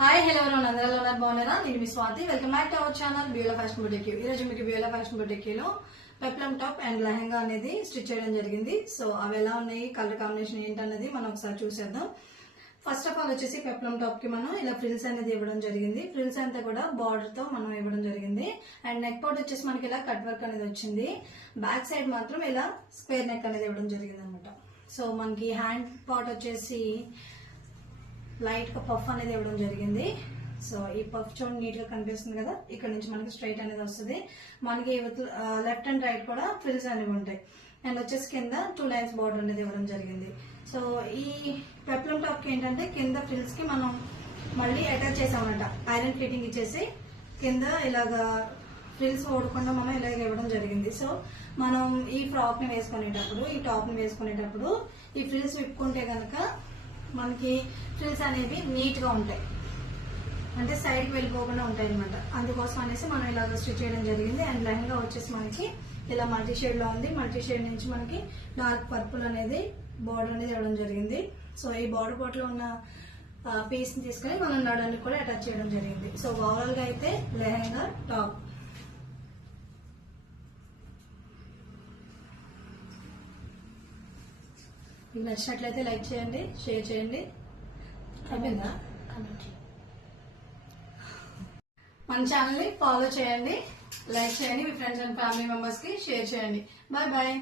Hi hello అందరూ బాగున్నారా? నేను మీ Swathi. Welcome back to our channel Beulah fashion boutique. ఈ రోజు మీకు బ్యూలా ఫ్యాషన్ బుటిక్ లో పెప్లం టాప్ అండ్ లెహంగా అనేది స్టిచ్ చేయడం జరిగింది. సో అవి ఎలా ఉన్నాయి, కలర్ కాంబినేషన్ ఏంటన్నది మనం ఒకసారి చూసేద్దాం. ఫస్ట్ ఆఫ్ ఆల్ వచ్చేసి పెప్లం టాప్ కి మనం ఇలా ఫ్రిల్స్ అనేది ఇవ్వడం జరిగింది. ఫ్రిల్స్ అంతా కూడా బార్డర్ తో మనం ఇవ్వడం జరిగింది. అండ్ నెక్ పార్ట్ వచ్చేసి మనకి ఇలా కట్ వర్క్ అనేది వచ్చింది. బ్యాక్ సైడ్ మాత్రం ఇలా స్క్వేర్ నెక్ అనేది ఇవ్వడం జరిగింది అనమాట. సో మనకి హ్యాండ్ పార్ట్ వచ్చేసి లైట్ గా పఫ్ అనేది ఇవ్వడం జరిగింది. సో ఈ పఫ్ చూడండి నీట్ గా కనిపిస్తుంది కదా, ఇక్కడ నుంచి మనకి స్ట్రైట్ అనేది వస్తుంది. మనకి లెఫ్ట్ అండ్ రైట్ కూడా ఫ్రిల్స్ అనేవి ఉంటాయి. అండ్ వచ్చేసి కింద 2 లైన్స్ బార్డర్ అనేది ఇవ్వడం జరిగింది. సో ఈ పెప్లం టాప్ కి ఏంటంటే కింద ఫ్రిల్స్ కి మనం మళ్ళీ అటాచ్ చేసామన్నమాట. ఐరన్ ఫిట్టింగ్ ఇచ్చేసి కింద ఇలాగా ఫ్రిల్స్ ఓడకుండా మనం ఇలాగ ఇవ్వడం జరిగింది. సో మనం ఈ ఫ్రాక్ ని వేసుకునేటప్పుడు, ఈ టాప్ ని వేసుకునేటప్పుడు ఈ ఫ్రిల్స్ విప్పుకుంటే గనక మనకి ఫ్రిల్స్ అనేవి నీట్ గా ఉంటాయి, అంటే సైడ్ కి వెళ్ళిపోకుండా ఉంటాయి అనమాట. అందుకోసం అనేసి మనం ఇలా స్టిచ్ చేయడం జరిగింది. అండ్ లెహంగా వచ్చేసి మనకి ఇలా మల్టీ షేడ్ లో ఉంది. మల్టీ షేడ్ నుంచి మనకి డార్క్ పర్పుల్ అనేది బార్డర్ అనేది ఇవ్వడం జరిగింది. సో ఈ బార్డర్ పార్ట్ లో ఉన్న పీస్ ని తీసుకొని మనం నడానికి కూడా అటాచ్ చేయడం జరిగింది. సో ఓవరాల్ గా అయితే లెహంగా టాప్. మీకు నచ్చినట్లయితే లైక్ చేయండి, షేర్ చేయండి. అయిపోయిందా? మన ఛానల్ ని ఫాలో చేయండి, లైక్ చేయండి, మీ ఫ్రెండ్స్ అండ్ ఫ్యామిలీ మెంబర్స్ కి షేర్ చేయండి. Bye bye.